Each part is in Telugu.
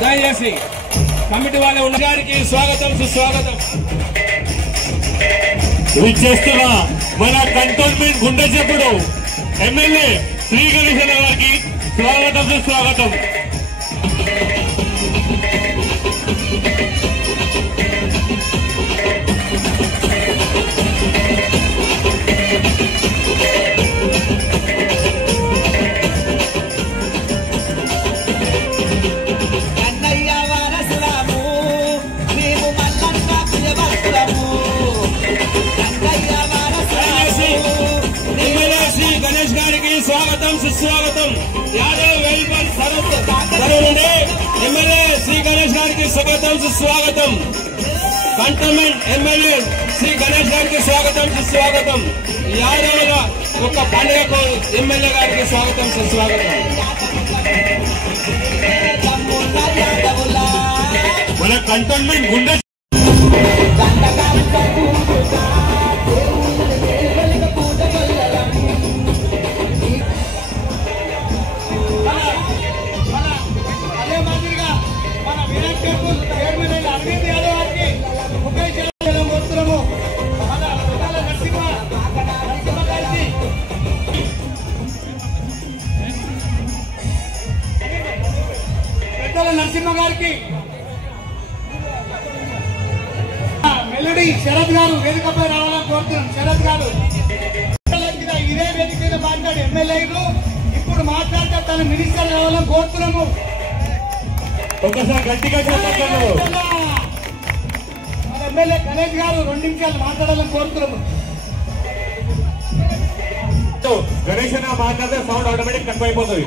దయచేసి కమిటీ వాళ్ళ ఉన్న గారికి స్వాగతం సుస్వాగతం. విచ్చేస్తున్న మన కంటోన్మెంట్ గుండె చెప్పుడు ఎమ్మెల్యే శ్రీ గణేశన్ గారికి స్వాగతం సుస్వాగతం. స్వాగతం సుస్వాగతం. Yadav welfare service MLA Shri Ganesh గారికి స్వాగతం సుస్వాగతం. కంటోన్మెంట్ ఎమ్మెల్యే శ్రీ గణేష్ గారికి స్వాగతం సుస్వాగతం. యాదవ్ల ఒక పండుగకు ఎమ్మెల్యే గారికి స్వాగతం సుస్వాగతం. మన కంటోన్మెంట్ గుండె నరసింహ గారికి మెల్లడి శరత్ గారు వేదికపై రావాలని కోరుతున్నాం. శరత్ గారు ఇదే వేదిక మీద మాట్లాడు ఎమ్మెల్యేలు ఇప్పుడు మాట్లాడితే తన మినిస్టర్ రావాలని కోరుతున్నాము. ఒకసారి గట్టిగా చెప్పండి. మన ఎమ్మెల్యే గణేష్ గారు 2 నిమిషాలు మాట్లాడాలని కోరుతున్నాము. గణేశన్ మాట్లాడితే సౌండ్ ఆటోమేటిక్ తక్కువ అయిపోతుంది.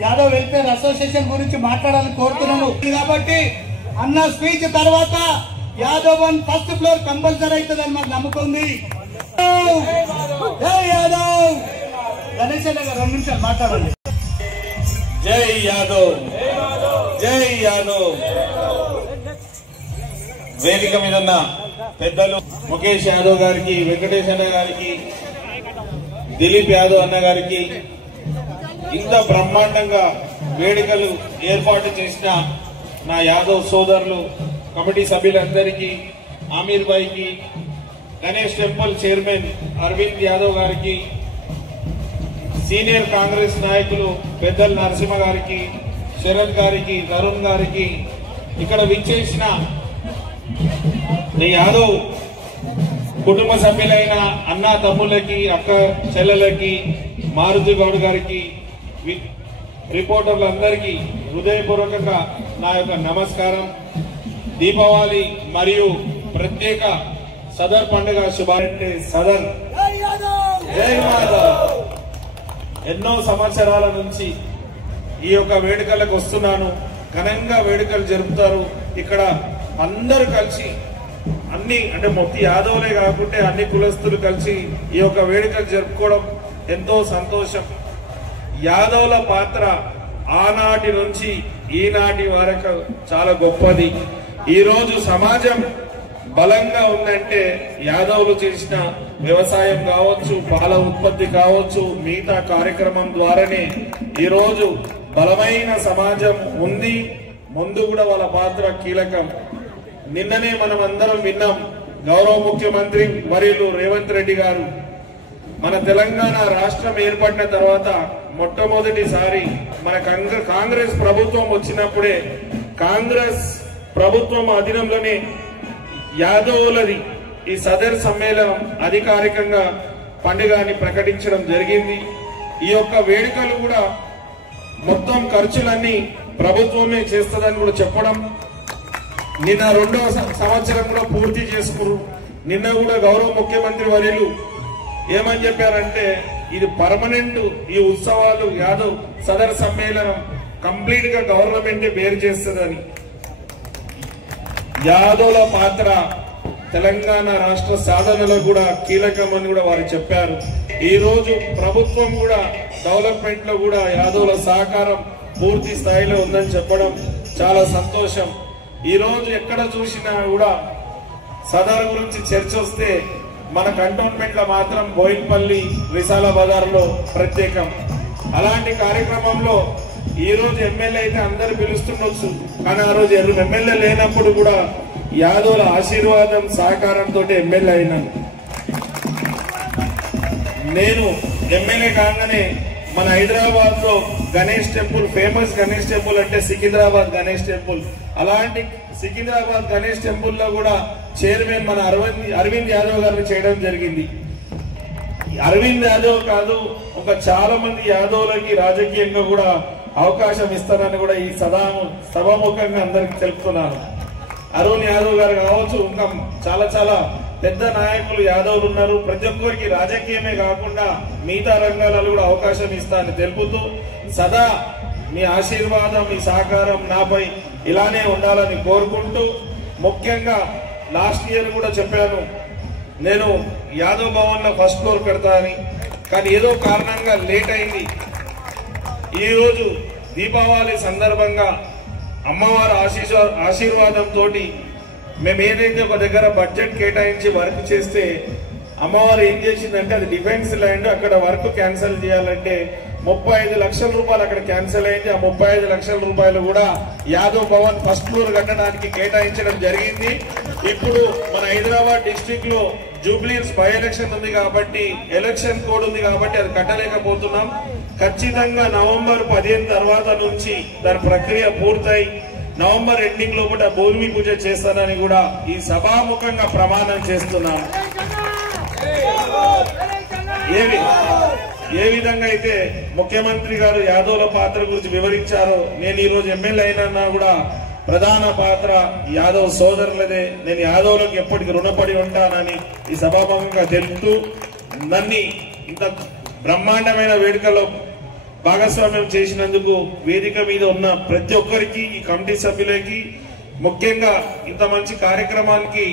యాదవ్ వెల్ఫేర్ అసోసియేషన్ గురించి మాట్లాడాలని కోరుతున్నాను కాబట్టి అన్న స్పీచ్ తర్వాత Yadav one first floor compulsory అవుతుందని మాకు నమ్మకం ఉంది. జై యాదవ్. గణేష్ గారు 2 నిమిషాలు మాట్లాడండి. జై యాదవ్, జై యాదవ్. వేదిక మీద ఉన్న పెద్దలు ముఖేష్ యాదవ్ గారికి, వెంకటేష్ అన్న గారికి, దిలీప్ యాదవ్ అన్న గారికి, ఇంత బ్రహ్మాండంగా వేడుకలు ఏర్పాటు చేసిన నా యాదవ్ సోదరులు, కమిటీ సభ్యులందరికీ, ఆమీర్ భాయ్కి, గణేష్ టెంపుల్ చైర్మన్ అరవింద్ యాదవ్ గారికి, సీనియర్ కాంగ్రెస్ నాయకులు పెద్దలు నరసింహ గారికి, శరత్ గారికి, తరుణ్ గారికి, ఇక్కడ విచ్చేసిన యాదవ్ కుటుంబ సభ్యులైన అన్న తమ్ముళ్ళకి, అక్క చెల్లెలకి, మారుతి గౌడ్ గారికి, రిపోర్టర్లందరికీ హృదయపూర్వకంగా నా యొక్క నమస్కారం. దీపావళి మరియు ప్రత్యేక సదర్ పండుగ శుభాకాంక్షలు. సదర్ జై మాధవ్. ఎన్నో సంవత్సరాల నుంచి ఈ యొక్క వేడుకలకు వస్తున్నాను. ఘనంగా వేడుకలు జరుపుతారు. ఇక్కడ అందరూ కలిసి అన్ని అంటే మొత్తం యాదవులే కాకుంటే అన్ని కులస్తులు కలిసి ఈ యొక్క వేడుకలు జరుపుకోవడం ఎంతో సంతోషం. యాదవుల పాత్ర ఆనాటి నుంచి ఈనాటి వరకు చాలా గొప్పది. ఈ రోజు సమాజం బలంగా ఉందంటే యాదవులు చేసిన వ్యవసాయం కావచ్చు, పాల ఉత్పత్తి కావచ్చు, మిగతా కార్యక్రమం ద్వారానే ఈ రోజు బలమైన సమాజం ఉంది. ముందు కూడా వాళ్ళ పాత్ర కీలకం. నిన్ననే మనం అందరం విన్నాం, గౌరవ ముఖ్యమంత్రి వర్యులు రేవంత్ రెడ్డి గారు మన తెలంగాణ రాష్ట్రం ఏర్పడిన తర్వాత మొట్టమొదటిసారి మన కాంగ్రెస్ ప్రభుత్వం వచ్చినప్పుడే కాంగ్రెస్ ప్రభుత్వం అధీనంలోనే యాదవులది ఈ సదర్ సమ్మేళనం అధికారికంగా పండుగని ప్రకటించడం జరిగింది. ఈ యొక్క వేడుకలు కూడా మొత్తం ఖర్చులన్నీ ప్రభుత్వమే చేస్తుందని కూడా చెప్పడం, నిన్న 2వ సంవత్సరం కూడా పూర్తి చేసుకున్నారు. నిన్న కూడా గౌరవ ముఖ్యమంత్రి వర్యులు ఏమని చెప్పారంటే ఇది పర్మనెంట్, ఈ ఉత్సవాలు యాదవ్ సదర్ సమ్మేళనం కంప్లీట్ గా గవర్నమెంట్ బేర్ చేస్తుందని. యాదవ్ల పాత్ర తెలంగాణ రాష్ట్ర సాధనలో కూడా కీలకమని కూడా వారు చెప్పారు. ఈ రోజు ప్రభుత్వం కూడా డెవలప్మెంట్ లో కూడా యాదవ్ల సహకారం పూర్తి స్థాయిలో ఉందని చెప్పడం చాలా సంతోషం. ఈ రోజు ఎక్కడ చూసినా కూడా సదర్ గురించి చర్చ వస్తే మన కంటోన్మెంట్ లో మాత్రం బోయిన్పల్లి, విశాల బజార్ లో ప్రత్యేకం. అలాంటి కార్యక్రమంలో ఈ రోజు ఎమ్మెల్యే అయితే అందరు పిలుస్తుండొచ్చు, కానీ ఆ రోజు ఎమ్మెల్యే లేనప్పుడు కూడా యాదవ్ల ఆశీర్వాదం సహకారంతో ఎమ్మెల్యే అయినాను. నేను ఎమ్మెల్యే కాగానే మన హైదరాబాద్ లో Ganesh temple, famous Ganesh temple అంటే సికింద్రాబాద్ గణేష్ టెంపుల్. అలాంటి సికింద్రాబాద్ గణేష్ టెంపుల్ లో కూడా చైర్మన్ మన అరవింద్ యాదవ్ గారిని చేయడం జరిగింది. అరవింద్ యాదవ్ కాదు, ఒక చాలా మంది యాదవ్లకి రాజకీయంగా కూడా అవకాశం ఇస్తానని కూడా ఈ సభాముఖంగా అందరికి తెలుపుతున్నాను. అరుణ్ యాదవ్ గారు కావచ్చు, ఇంకా చాలా చాలా పెద్ద నాయకులు యాదవ్లు ఉన్నారు. ప్రతి ఒక్కరికి రాజకీయమే కాకుండా మిగతా రంగాలలో కూడా అవకాశం ఇస్తానని తెలుపుతూ, సదా మీ ఆశీర్వాదం, మీ సహకారం నాపై ఇలానే ఉండాలని కోరుకుంటూ, ముఖ్యంగా లాస్ట్ ఇయర్ కూడా చెప్పాను నేను యాదవ్ భవన్ లో ఫస్ట్ ఫ్లోర్ కడతా అని, కానీ ఏదో కారణంగా లేట్ అయింది. ఈ రోజు దీపావళి సందర్భంగా అమ్మవారి ఆశీర్వాదంతో మేము ఏదైతే ఒక దగ్గర బడ్జెట్ కేటాయించి వర్క్ చేస్తే అమ్మవారు ఏం చేసిందంటే అది డిఫెన్స్ ల్యాండ్, అక్కడ వర్క్ క్యాన్సిల్ చేయాలంటే 35 లక్షల రూపాయలు అక్కడ క్యాన్సిల్ అయింది. ఆ 35 లక్షల రూపాయలు కూడా యాదవ్ భవన్ ఫస్ట్ ఫ్లోర్ కట్టడానికి కేటాయించడం జరిగింది. ఇప్పుడు మన హైదరాబాద్ డిస్ట్రిక్ట్ లో జూబ్లీహిల్స్ బై ఎలక్షన్ ఉంది కాబట్టి, ఎలక్షన్ కోడ్ ఉంది కాబట్టి అది కట్టలేకపోతున్నాం. ఖచ్చితంగా నవంబర్ 15 తర్వాత నుంచి దాని ప్రక్రియ పూర్తయి నవంబర్ ఎండింగ్ లోపల భూమి పూజ చేస్తానని కూడా ఈ సభాముఖంగా ప్రమాణం చేస్తున్నాం. ఏ విధంగా అయితే ముఖ్యమంత్రి గారు యాదవ్ల పాత్ర గురించి వివరించారో, నేను ఈ రోజు ఎమ్మెల్యే అయినా కూడా ప్రధాన పాత్ర యాదవ్ సోదరులదే. నేను యాదవ్లకు ఎప్పటికీ రుణపడి ఉంటానని ఈ సభాముఖంగా తెలుపుతూ, నన్ను ఇంత బ్రహ్మాండమైన వేడుకలో భాగస్వామ్యం చేసినందుకు వేదిక మీద ఉన్న ప్రతి ఒక్కరికి, ఈ కమిటీ సభ్యులకి, ముఖ్యంగా ఇంత మంచి కార్యక్రమానికి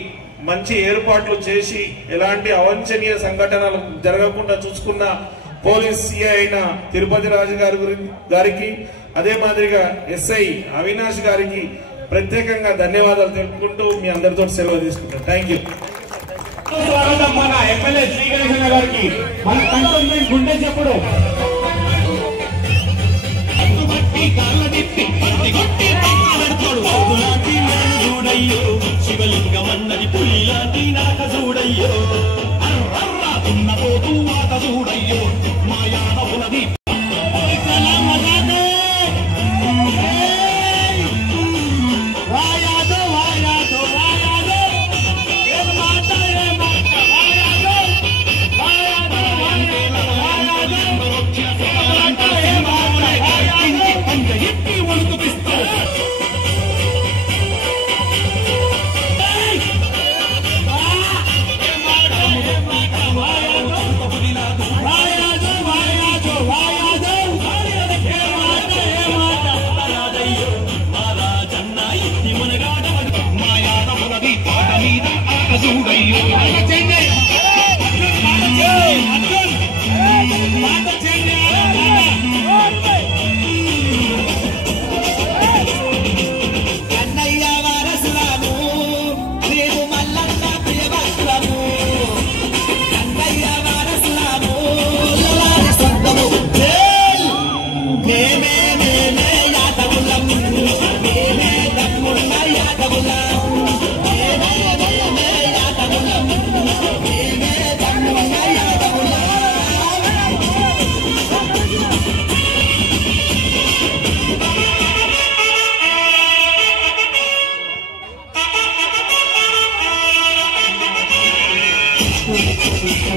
మంచి ఏర్పాట్లు చేసి ఎలాంటి అవాంఛనీయ సంఘటనలు జరగకుండా చూసుకున్న పోలీస్ సిఐ అయిన తిరుపతి రాజు గారికి, అదే మాదిరిగా ఎస్ఐ అవినాష్ గారికి ప్రత్యేకంగా ధన్యవాదాలు తెలుపుకుంటూ మీ అందరితో సెలవు తీసుకుంటాను. Thank you. స్వాగతం మన ఎమ్మెల్యే శ్రీ గణేశన్న గారికి. మన కంటోన్మెంట్ గుండె చెప్పుడు శివలింగం అన్నది పులిలాంటి నాక చూడయ్యో, ఉన్నపోతూ మాట చూడయ్యో, మాయానవులది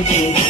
Okay.